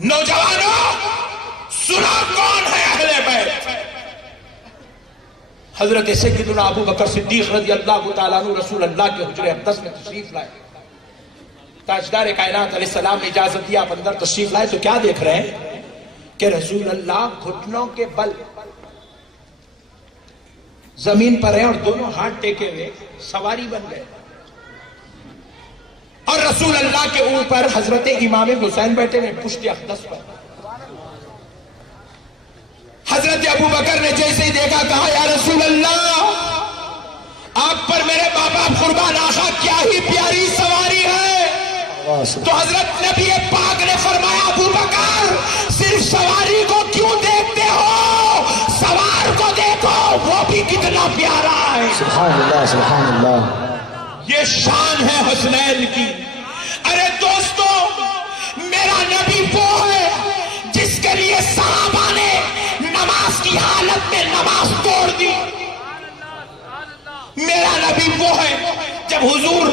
نوجوانوں سنو کون ہے اہل بیت؟ حضرت سیدنا ابو بکر صدیق رضی اللہ تعالیٰ عنہ رسول اللہ کے حجرہ اقدس میں تشریف لائے. تاجدار کائنات علیہ السلام نے اجازت دیا، آپ اندر تشریف لائے تو کیا دیکھ رہے ہیں کہ رسول اللہ گھٹنوں کے بل زمین پر ہیں اور دونوں ہاتھ ٹیکے ہوئے سواری بن گئے، اور رسول اللہ کے اوپر حضرت امام حسین بیٹھے ہوئے پشت اقدس پر. حضرت ابو بکر نے جیسے ہی دیکھا کہا یا رسول اللہ آپ پر میرے باپ قربان آقا کیا ہی پیاری سواری ہے. تو حضرت نبی پاک نے فرمایا ابو بکر صرف سواری کو کیوں دیکھتے ہو، سوار کو دیکھو وہ بھی کتنا پیارا ہے. سبحان اللہ سبحان اللہ. یہ شان ہے حسنین کی. ارے دوستو میرا نبی وہ ہے جس کے لیے صحابہ نے نماز کی حالت میں نماز توڑ دی. میرا نبی وہ ہے جب حضور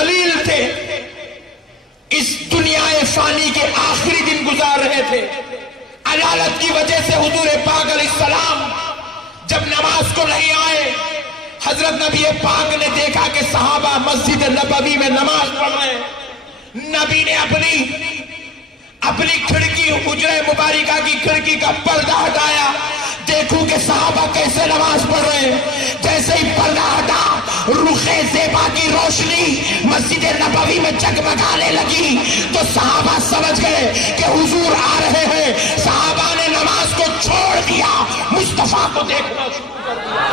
علیل تھے، اس دنیا فانی کے آخری دن گزار رہے تھے، علالت کی وجہ سے حضور پاک علیہ السلام جب نماز کو نہیں آئے، حضرت نبی پاک نے دیکھا کہ صحابہ مسجد نبوی میں نماز پڑھ رہے ہیں. نبی نے اپنی کھڑکی حجرہ مبارکہ کی کھڑکی کا پردہ ہٹایا، دیکھوں کہ صحابہ کیسے نماز پڑھ رہے ہیں. جیسے ہی پردہ ہٹا رخ زیبا کی روشنی مسجد نبوی میں جگمگانے لگی تو صحابہ سمجھ گئے کہ حضور آ رہے ہیں. صحابہ نے نماز کو چھوڑ دیا، مصطفیٰ کو دیکھنا شروع کر دیا.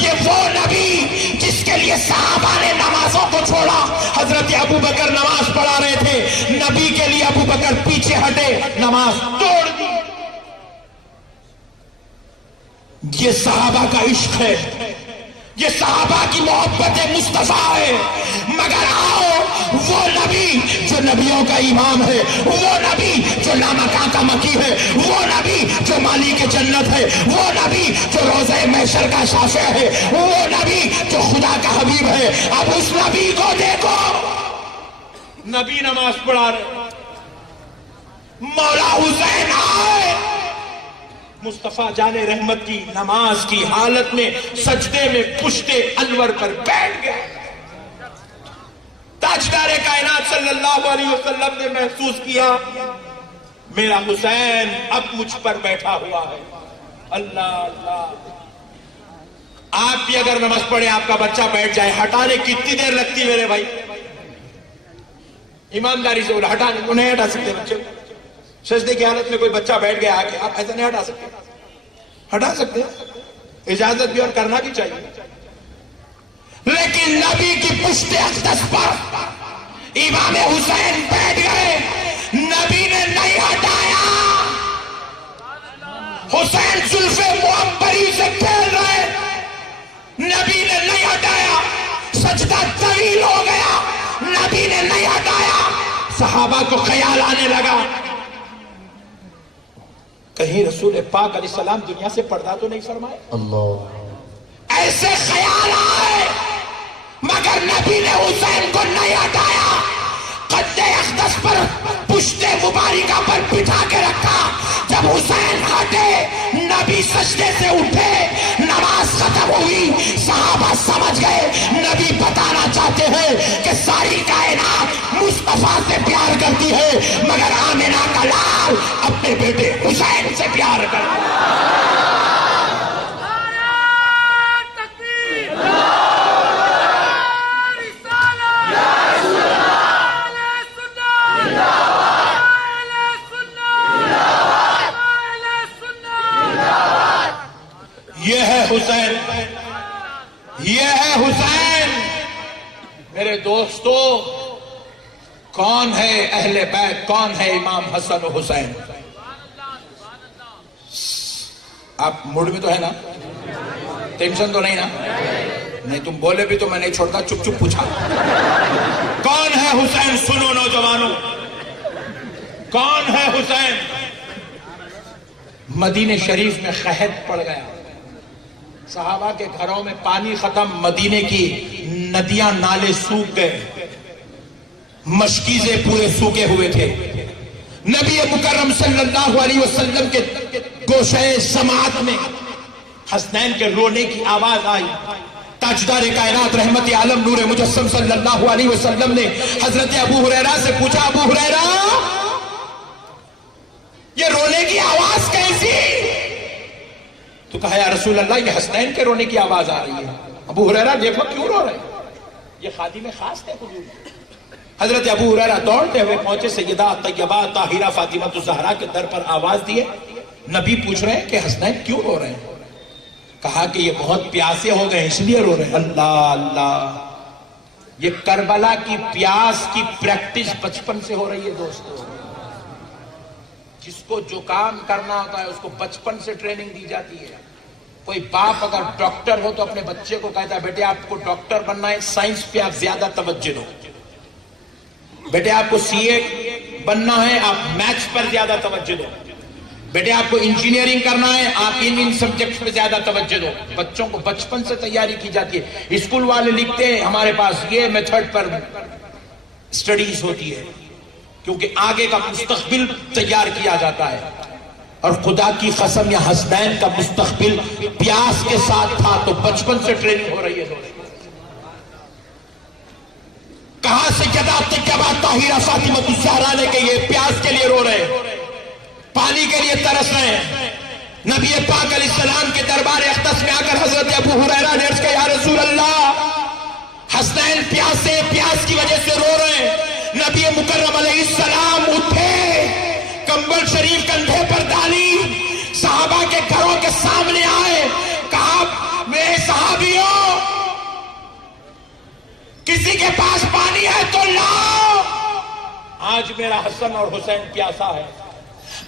یہ وہ نبی جس کے لیے صحابہ نے نمازوں کو چھوڑا. حضرت ابو بکر نماز پڑھا رہے تھے، نبی کے لیے ابو بکر پیچھے ہٹے، نماز توڑ دی. یہ صحابہ کا عشق ہے، یہ صحابہ کی محبت مصطفیٰ ہے. مگر آؤ وہ نبی جو نبیوں کا امام ہے، وہ نبی جو لامکاں کا مکی ہے، وہ نبی جو مالک جنت ہے، وہ نبی جو روضہ محشر کا شافع ہے، وہ نبی جو خدا کا حبیب ہے. اب اس نبی کو دیکھو، نبی نماز پڑھا رہے، مولا حسین آئے، مصطفیٰ جان رحمت کی نماز کی حالت میں سجدے میں پشت انور پر بیٹھ گئے. تاجدار کائنات صلی اللہ علیہ وسلم نے محسوس کیا میرا حسین اب مجھ پر بیٹھا ہوا ہے. اللہ اللہ. آپ بھی اگر نماز پڑھیں آپ کا بچہ بیٹھ جائے، ہٹانے کتنی دیر لگتی میرے بھائی؟ ایمانداری سے بولا ہٹانے کو نہیں ہٹا سکتے بچے. سجدے کی حالت میں کوئی بچہ بیٹھ گیا آگے، آپ ایسا نہیں ہٹا سکتے. ہٹا سکتے، اجازت بھی اور کرنا بھی چاہیے. لیکن نبی کی پشت اقدس پر امام حسین بیٹھ گئے، نبی نے نہیں ہٹایا. حسین زلف معبری سے کھیل رہے، نبی نے نہیں ہٹایا. سجدہ طویل ہو گیا، نبی نے نہیں ہٹایا. صحابہ کو خیال آنے لگا کہیں رسول پاک علیہ السلام دنیا سے پردہ تو نہیں فرمائے. اللہ ایسے خیال آئے، مگر نبی نے حسین کو نہیں ہٹایا. قد اقدس پر پشت مبارکہ پر بٹھا کے رکھا. جب حسین ہٹے، نبی سجدے سے اٹھے، نماز ختم ہوئی. صحابہ سمجھ گئے نبی بتانا چاہتے ہیں کہ ساری کائنات مصطفیٰ سے پیار کرتی ہے، مگر آمنہ کا لال اپنے بیٹے حسین سے پیار کرتا ہے. یہ ہے حسین، یہ ہے حسین. میرے دوستو کون ہے اہل بیت، کون ہے امام حسن و حسین؟ آپ موڈ میں تو ہے نا؟ ٹینشن تو نہیں نا؟ نہیں تم بولے بھی تو میں نہیں چھوڑتا، چپ چپ پوچھا. کون ہے حسین؟ سنو نوجوانوں، کون ہے حسین؟ مدینہ شریف میں قحط پڑ گیا، صحابہ کے گھروں میں پانی ختم، مدینے کی ندیاں نالے سوکھ گئے، مشکیزیں پورے سوکھے ہوئے تھے. نبی مکرم صلی اللہ علیہ وسلم کے گوشے سماعت میں حسنین کے رونے کی آواز آئی. تاجدار کائنات رحمت عالم نور مجسم صلی اللہ علیہ وسلم نے حضرت ابو ہریرہ سے پوچھا, ابو ہریرہ یہ رونے کی آواز کیسی؟ تو کہا یا رسول اللہ یہ حسنین کے رونے کی آواز آ رہی ہے. ابو ہریرہ دیکھو کیوں رو رہے ہیں, یہ خادم خاص تھے حضور. حضرت ابو ہریرہ دوڑتے ہوئے پہنچے, سیدہ طیبہ طاہرہ فاطمہ الزہرا کے در پر آواز دیے. نبی پوچھ رہے ہیں کہ حسنین کیوں رو رہے ہیں؟ کہا کہ یہ بہت پیاسے ہو گئے اس لیے رو رہے ہیں. اللہ اللہ, یہ کربلا کی پیاس کی پریکٹس بچپن سے ہو رہی ہے دوستو. جس کو جو کام کرنا ہوتا ہے اس کو بچپن سے ٹریننگ دی جاتی ہے. کوئی باپ اگر ڈاکٹر ہو تو اپنے بچے کو کہتا ہے بیٹے آپ کو ڈاکٹر بننا ہے, سائنس پہ آپ زیادہ توجہ دو. بیٹے آپ کو سی اے بننا ہے, آپ میتھس پر زیادہ توجہ دو. بیٹے آپ کو انجینئرنگ کرنا ہے, آپ ان سبجیکٹس پہ زیادہ توجہ دو. بچوں کو بچپن سے تیاری کی جاتی ہے. اسکول والے لکھتے ہیں ہمارے پاس یہ میتھڈ پر اسٹڈیز ہوتی ہے کیونکہ آگے کا مستقبل تیار کیا جاتا ہے. اور خدا کی قسم یہ حسنین کا مستقبل پیاس کے ساتھ تھا تو بچپن سے ٹریننگ ہو رہی ہے. کہاں سے سیدہ طیبہ طاہرہ فاطمہ الزہرا نے کہ یہ پیاس کے لیے رو رہے ہیں, پانی کے لیے ترس رہے ہیں. نبی پاک علیہ السلام کے دربار اقدس میں آ کر حضرت ابو ہریرہ نے عرض کیا یا رسول اللہ حسنین پیاس کی وجہ سے رو رہے ہیں. نبی مکرم علیہ السلام اٹھے, کمبل شریف کندھے پر ڈالی, صحابہ کے گھروں کے سامنے آئے, کہا میرے صحابیوں کسی کے پاس پانی ہے تو لاؤ, آج میرا حسن اور حسین پیاسا ہے,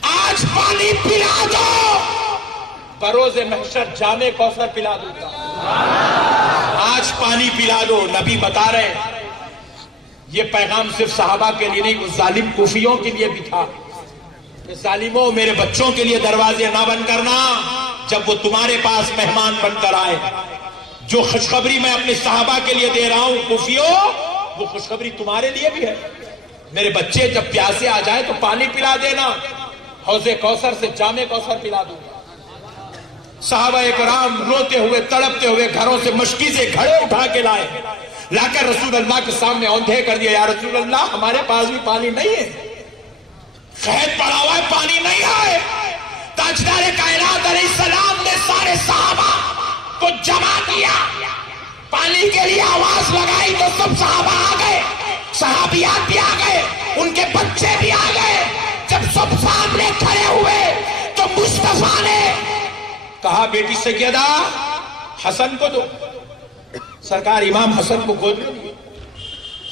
آج پانی پلا دو, بروز محشر جام کوثر پلا دوں گا, آج پانی پلا دو. نبی بتا رہے ہیں یہ پیغام صرف صحابہ کے لیے نہیں, ظالم کوفیوں کے لیے بھی تھا. ظالموں میرے بچوں کے لیے دروازے نہ بند کرنا جب وہ تمہارے پاس مہمان بن کر آئے. جو خوشخبری میں اپنے صحابہ کے لیے دے رہا ہوں کوفیوں, وہ خوشخبری تمہارے لیے بھی ہے. میرے بچے جب پیاسے آ جائے تو پانی پلا دینا, حوض کوثر سے جام کوثر پلا دوں گا. صحابہ اکرام روتے ہوئے تڑپتے ہوئے گھروں سے مشکی سے گھڑے اٹھا کے لائے, لا کر رسول اللہ کے سامنے اوندھے کر دیا, یا رسول اللہ ہمارے پاس بھی پانی نہیں ہے, قحط پڑا ہوا ہے, پانی نہیں آئے. تاجدار کائنات علیہ السلام نے سارے صحابہ کو جمع کیا, پانی کے لیے آواز لگائی تو سب صحابہ آ گئے, صحابیات بھی آ گئے, ان کے بچے بھی آ گئے. جب سب سامنے کھڑے ہوئے تو مصطفیٰ نے کہا بیٹی سیدہ حسن کو دو. سرکار امام حسن کو گود میں دیے.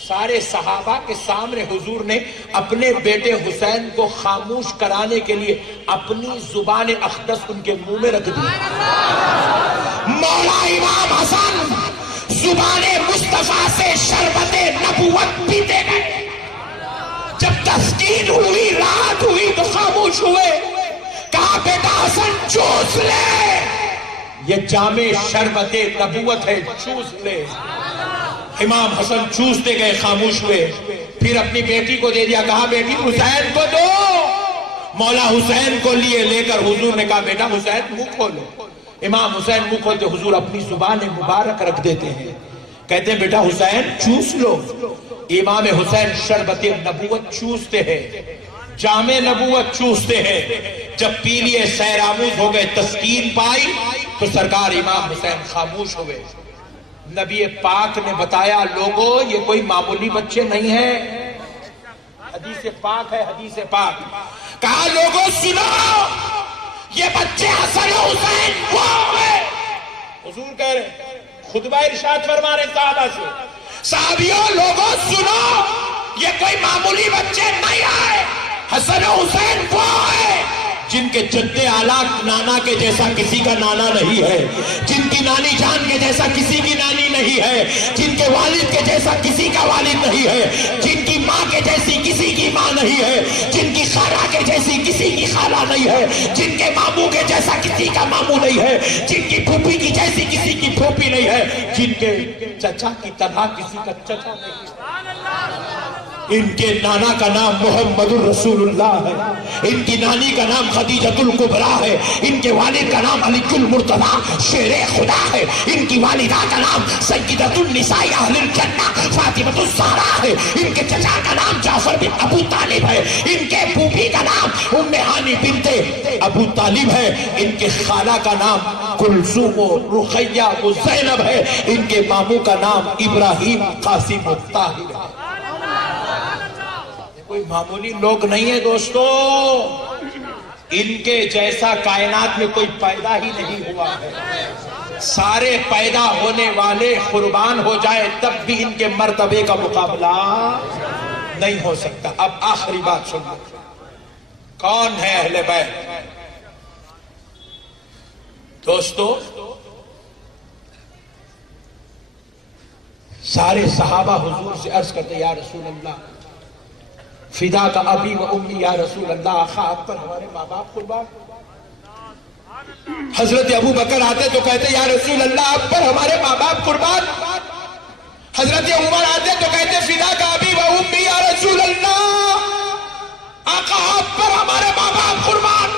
سارے صحابہ کے سامنے حضور نے اپنے بیٹے حسین کو خاموش کرانے کے لیے اپنی زبان اقدس ان کے منہ میں رکھ دی. مولا امام حسن زبان مصطفیٰ سے شربت نبوت پیتے گئے. جب تسکین ہوئی, راحت ہوئی تو خاموش ہوئے. کہا بیٹا حسن چوس لے, یہ جام شربت نبوت ہے, چوس لے. امام حسن چوستے گئے, خاموش ہوئے. پھر اپنی بیٹی کو دے دیا, کہا بیٹی حسین کو دو. مولا حسین کو لے کر حضور نے کہا بیٹا حسین منہ کھولو. امام حسین منہ کھولتے حضور اپنی زبان مبارک رکھ دیتے ہیں, کہتے ہیں بیٹا حسین چوس لو. امام حسین شربت نبوت چوستے ہیں, جام نبوت چوستے ہیں. جب پی لیے سیر آموز ہو گئے, تسکین پائی تو سرکار امام حسین خاموش ہوئے. نبی پاک نے بتایا لوگوں یہ کوئی معمولی بچے نہیں ہیں, حدیث پاک ہے, حدیث پاک. کہا لوگوں سنو یہ بچے حسن و حسین وہ ہیں. حضور کہہ رہے خطبہ ارشاد فرما رہے صحابہ سے, صحابیوں لوگوں سنو یہ کوئی معمولی بچے نہیں آئے, حسن و حسین وہ ہیں جن کے جد اعلیٰ نانا کے جیسا کسی کا نانا نہیں ہے, جن کی نانی جان کے جیسا کسی کی نانی نہیں ہے, جن کے والد کے جیسا کسی کا والد نہیں ہے, جن کی ماں کے جیسی کسی کی ماں نہیں ہے, جن کی خالہ کے جیسی کسی کی خالہ نہیں ہے, جن کے ماموں کے جیسا کسی کا ماموں نہیں ہے, جن کی پھوپھی کی جیسی کسی کی پھوپھی نہیں ہے, جن کے چچا کی طرح کسی کا چچا نہیں ہے. ان کے نانا کا نام محمد الرسول اللہ ہے، ان کی نانی کا نام خدیجۃ الکبریٰ ہے، ان کے والد کا نام علی المرتضیٰ شیر خدا ہے، ان کی والدہ کا نام سیدۃ النساء اہل الجنہ فاطمۃ الزہرا ہے، ان کے چچا کا نام جعفر بن ابو طالب ہے، ان کے پھوپھی کا نام ام ہانی بنت ابو طالب ہے، ان کے خالہ کا نام کلثوم و رقیہ و زینب ہے، ان کے ماموں کا نام ابراہیم قاسم و طاہر ہے۔ کوئی معمولی لوگ نہیں ہے دوستو، ان کے جیسا کائنات میں کوئی پیدا ہی نہیں ہوا ہے۔ سارے پیدا ہونے والے قربان ہو جائے تب بھی ان کے مرتبے کا مقابلہ نہیں ہو سکتا۔ اب آخری بات سنو، کون ہے اہل بیت؟ دوستو سارے صحابہ حضور سے عرض کرتے یا رسول اللہ فدا کا ابی و امی، یا رسول اللہ آقا آپ پر ہمارے ماں باپ قربان۔ حضرت ابو بکر آتے تو کہتے یا رسول اللہ آپ پر ہمارے ماں باپ قربان۔ حضرت عمر آتے تو کہتے فدا کا ابی و امی یا رسول اللہ آقا آپ پر ہمارے ماں باپ قربان۔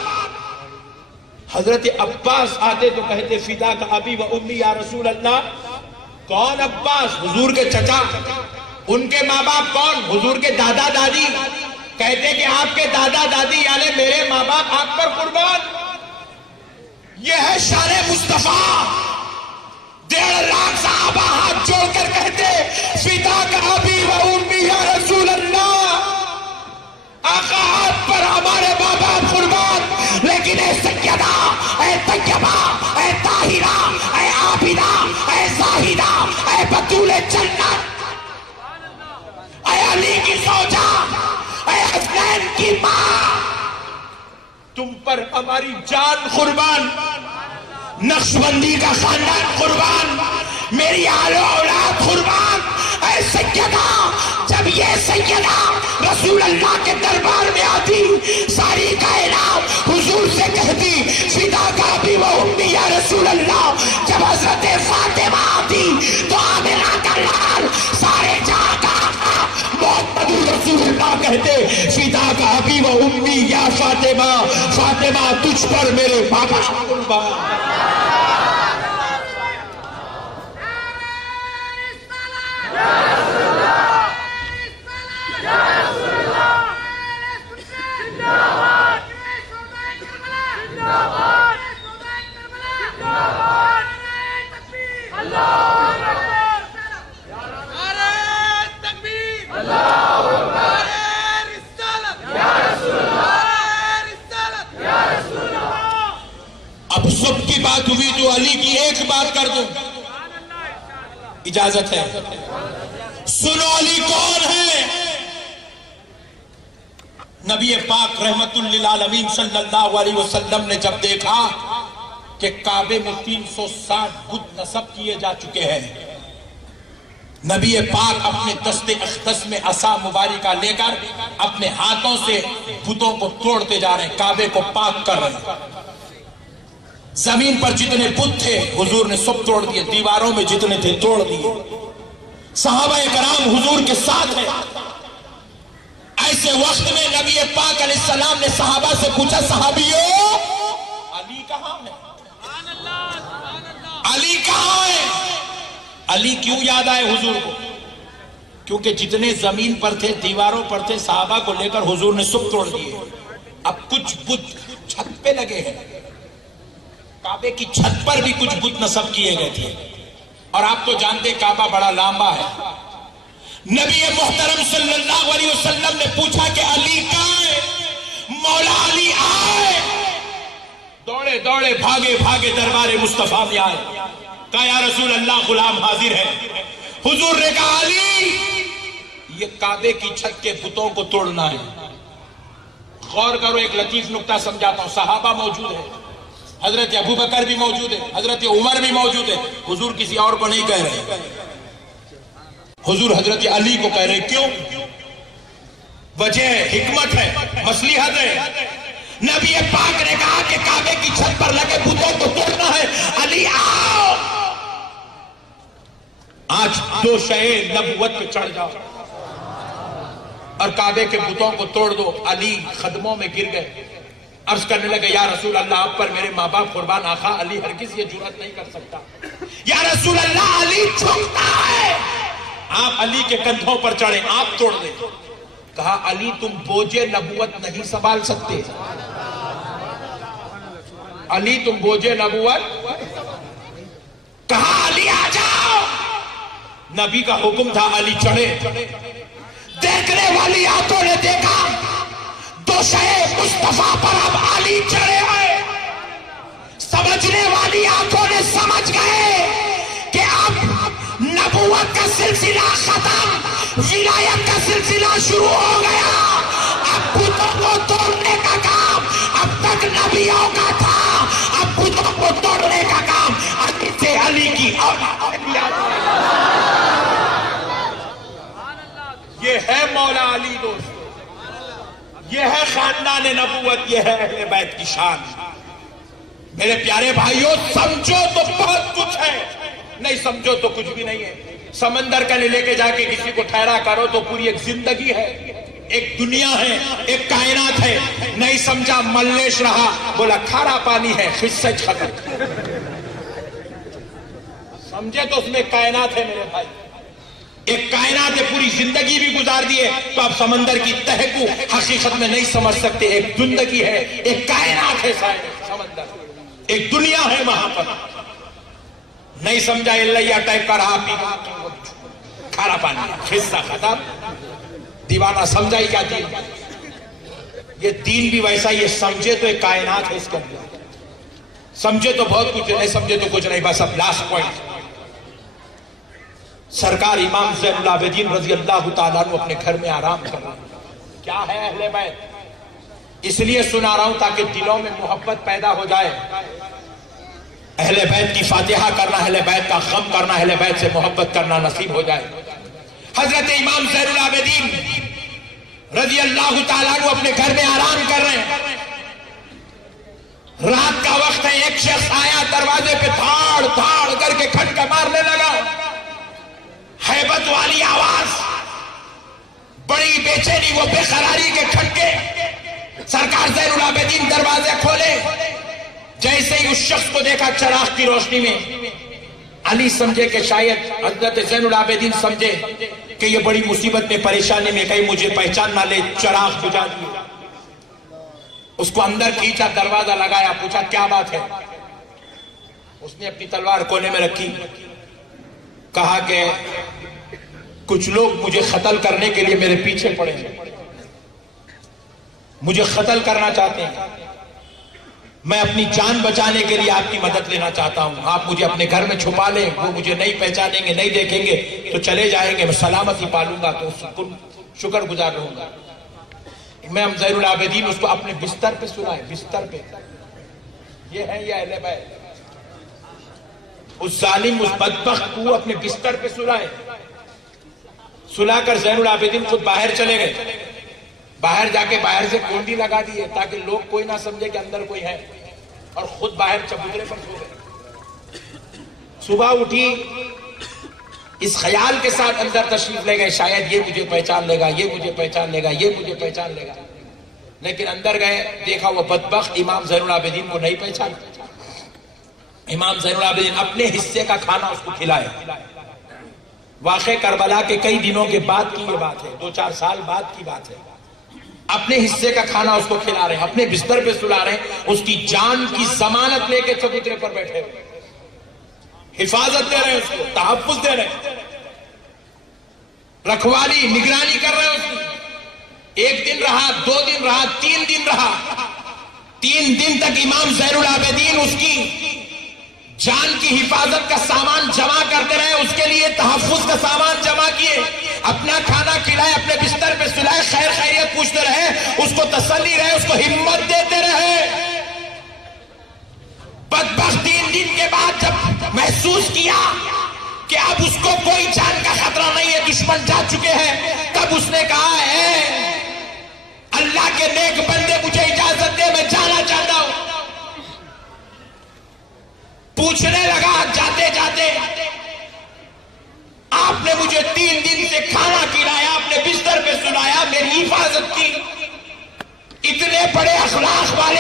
حضرت عباس آتے تو کہتے فدا کا ابی و امی یا رسول اللہ۔ کون عباس؟ حضور کے چچا۔ ان کے ماں باپ کون؟ حضور کے دادا دادی۔ کہتے کہ آپ کے دادا دادی یعنی میرے ماں باپ آپ پر قربان۔ یہ ہے شان مصطفیٰ۔ 1.5 لاکھ صحابہ ہاتھ جوڑ کر کہتے فدا کا ابی و امی یا رسول اللہ آقا آپ پر ہمارے ماں باپ قربان۔ لیکن اے سیدہ، اے طیبہ، اے طاہرہ، اے عابدہ، اے زاہدہ، اے بطول جنت، اے علی کی زوجہ، اے حسین کی ماں، تم پر ہماری جان قربان، نقشبندی کا خاندان قربان، میری آل و اولاد قربان۔ اے سیدہ، جب یہ سیدہ رسول اللہ کے دربار میں آتی ساری کائنات حضور سے کہتی فدا کا ابی و امی یا رسول اللہ۔ جب حضرت فاطمہ آتی تو آمنہ کا لال سارے جہاں کا آقا محمد رسول اللہ کہتے فدا کا ابی و امی یا فاطمہ، فاطمہ تجھ پر میرے بابا قربان۔ اب سب کی بات ہوئی تو علی کی ایک بات کر دوں، اجازت ہے؟ سنو علی کون ہے؟ نبی پاک رحمت للعالمین صلی اللہ علیہ وسلم نے جب دیکھا کہ کعبے میں 360 بت نصب کیے جا چکے ہیں، نبی پاک اپنے دست اقدس میں عصا مبارکہ لے کر اپنے ہاتھوں سے بتوں کو توڑتے جا رہے ہیں، کعبے کو پاک کر رہے ہیں۔ زمین پر جتنے بت تھے حضور نے سب توڑ دیے، دیواروں میں جتنے تھے توڑ دیے۔ صحابہ کرام حضور کے ساتھ ہیں۔ ایسے وقت میں نبی پاک علیہ السلام نے صحابہ سے پوچھا صحابیوں علی کہاں ہے؟ علی کہاں ہے؟ علی کیوں یاد آئے حضور کو؟ کیونکہ جتنے زمین پر تھے دیواروں پر تھے صحابہ کو لے کر حضور نے سب توڑ دیے۔ اب کچھ بت چھت پہ لگے ہیں، کعبے کی چھت پر بھی کچھ بت نصب کیے گئے تھے، اور آپ تو جانتے کعبہ بڑا لمبا ہے۔ نبی محترم صلی اللہ علیہ وسلم نے پوچھا کہ علی کہاں ہے؟ مولا علی آئے، دوڑے دوڑے بھاگے بھاگے دربار مصطفیٰ میں آئے، کہا یا رسول اللہ غلام حاضر ہے۔ حضور نے کہا علی یہ کعبے کی چھت کے بتوں کو توڑنا ہے۔ غور کرو، ایک لطیف نکتہ سمجھاتا ہوں۔ صحابہ موجود ہے، حضرت ابو بکر بھی موجود ہے، حضرت عمر بھی موجود ہے، حضور کسی اور کو نہیں کہہ رہے، حضور حضرت علی کو کہہ رہے۔ کیوں؟ وجہ حکمت ہے، مصلحت ہے۔ نبی پاک نے کہا کہ کعبے کی چھت پر لگے بتوں کو توڑنا ہے، علی آؤ، آج 2 شے نبوت پہ چڑھ جاؤ۔ اور کعبے کے بتوں کو توڑ دو. علی قدموں میں گر گئے، عرض کرنے لگے یا رسول اللہ آپ پر میرے ماں باپ قربان. آقا علی ہرگز یہ جرأت نہیں کر سکتا. یا رسول اللہ علی جھکتا ہے. آپ علی کے کندھوں پر چڑھے، آپ توڑ دیں. کہا علی تم بوجھے نبوت نہیں سنبھال سکتے. علی تم بوجھے نبوت. کہا علی آ جاؤ. نبی کا حکم تھا، علی چڑھے. دیکھنے والی آنکھوں نے دیکھا دوشے مصطفیٰ پر اب علی چڑھے ہیں. سمجھنے والی آنکھوں نے سمجھ گئے کہ اب نبوت کا سلسلہ ختم، ولایت کا سلسلہ شروع ہو گیا. اب بتوں کو توڑنے کا کام اب تک نبیوں کا تھا، اب بتوں کو توڑنے کا کام علی سے علی کی اولاد نے کیا. یہ ہے مولا علی دوست، یہ ہے خاندان نبوت، یہ ہے اہل بیت کی شان. میرے پیارے بھائیوں سمجھو تو بہت کچھ ہے، نہیں سمجھو تو کچھ بھی نہیں ہے. سمندر کا لے کے جا کے کسی کو ٹھہرا کرو تو پوری ایک زندگی ہے، ایک دنیا ہے، ایک کائنات ہے. نہیں سمجھا ملش رہا، بولا کھارا پانی ہے، قصہ ختم. سمجھے تو اس میں کائنات ہے میرے بھائی، ایک کائنات ہے. پوری زندگی بھی گزار دیے تو آپ سمندر کی تہ کو حقیقت میں نہیں سمجھ سکتے. ایک زندگی ہے، ایک کائنات ہے سمندر، ایک دنیا ہے وہاں پر. نہیں سمجھا اللہ ٹائپ کا رہا، پی کھارا پانی، قصہ ختم. دیوانہ سمجھا ہی کیا دین. یہ دین بھی ویسا، یہ سمجھے تو ایک کائنات ہے اس کے اندر، سمجھے تو بہت کچھ، نہیں سمجھے تو کچھ نہیں. بس اب لاسٹ پوائنٹ، سرکار امام زین العابدین رضی اللہ تعالیٰ عنہ اپنے گھر میں آرام کر رہے ہیں. کیا ہے اہل بیت؟ اس لیے سنا رہا ہوں تاکہ دلوں میں محبت پیدا ہو جائے. اہل بیت کی فاتحہ کرنا، اہل بیت کا غم کرنا، اہل بیت سے محبت کرنا نصیب ہو جائے. حضرت امام زین العابدین رضی اللہ تعالیٰ عنہ اپنے گھر میں آرام کر رہے ہیں. رات کا وقت ہے، ایک شخص آیا دروازے پہ دھاڑ دھاڑ کر کے کھٹکا مارنے لگا. ہیبت والی آواز، بڑی بے چینی، وہ بے قراری کے کھٹکے. سرکار زین العابدین دروازے کھولے. جیسے ہی اس شخص کو دیکھا چراغ کی روشنی میں، علی سمجھے کہ شاید حضرت زین العابدین سمجھے کہ یہ بڑی مصیبت میں پریشانی میں کہیں مجھے پہچان نہ لے، چراغ بجھا دیا. اس کو اندر کھینچا، دروازہ لگایا، پوچھا کیا بات ہے. اس نے اپنی تلوار کونے میں رکھی، کہا کہ کچھ لوگ مجھے قتل کرنے کے لیے میرے پیچھے پڑے ہیں، مجھے قتل کرنا چاہتے ہیں. میں اپنی جان بچانے کے لیے آپ کی مدد لینا چاہتا ہوں. آپ مجھے اپنے گھر میں چھپا لیں، وہ مجھے نہیں پہچانیں گے، نہیں دیکھیں گے تو چلے جائیں گے. میں سلامتی پالوں گا تو شکر گزار رہوں گا. امام زین العابدین اس کو اپنے بستر پہ سلائے، بستر پہ. یہ ہے یہ اہل بیت. اس ظالم، اس بدبخت کو اپنے بستر پہ سلائے. سلا کر زین العابدین خود باہر چلے گئے. باہر جا کے باہر سے کونڈی لگا دیے تاکہ لوگ کوئی نہ سمجھے کہ اندر کوئی ہے، اور خود باہر چبوترے پر سو گئے. صبح اٹھی اس خیال کے ساتھ اندر تشریف لے گئے شاید یہ مجھے پہچان لے گا، یہ مجھے پہچان لے گا، یہ مجھے پہچان لے گا. لیکن اندر گئے، دیکھا وہ بدبخت امام زین العابدین کو نہیں پہچانا. امام زین العابدین اپنے حصے کا کھانا اس کو کھلائے. واقع کربلا کے کئی دنوں کے بعد کی یہ بات ہے، 2-4 سال بعد کی بات ہے. اپنے حصے کا کھانا اس کو کھلا رہے ہیں، اپنے بستر پہ سلا رہے ہیں. اس کی جان کی ضمانت لے کے چبوترے پر بیٹھے ہوئے، حفاظت دے رہے ہیں، اس کو تحفظ دے رہے ہیں، رکھوالی نگرانی کر رہے ہیں اس کی. 1 دن رہا، 2 دن رہا، 3 دن رہا. 3 دن تک امام زین العابدین اس کی جان کی حفاظت کا سامان جمع کرتے رہے، اس کے لیے تحفظ کا سامان جمع کیے، اپنا کھانا کھلائے، اپنے بستر پہ سلائے، خیر خیریت پوچھتے رہے، اس کو تسلی رہے، اس کو ہمت دیتے رہے. بدبخت 3 دن کے بعد جب محسوس کیا کہ اب اس کو کوئی جان کا خطرہ نہیں ہے، دشمن جا چکے ہیں، تب اس نے کہا ہے اللہ کے نیک بندے مجھے اجازت دے، میں جانا چاہتا ہوں. پوچھنے لگا جاتے جاتے، آپ نے مجھے 3 دن سے کھانا کھلایا، اپنے بستر پہ پہ سنایا، میری حفاظت کی. اتنے بڑے اخلاق والے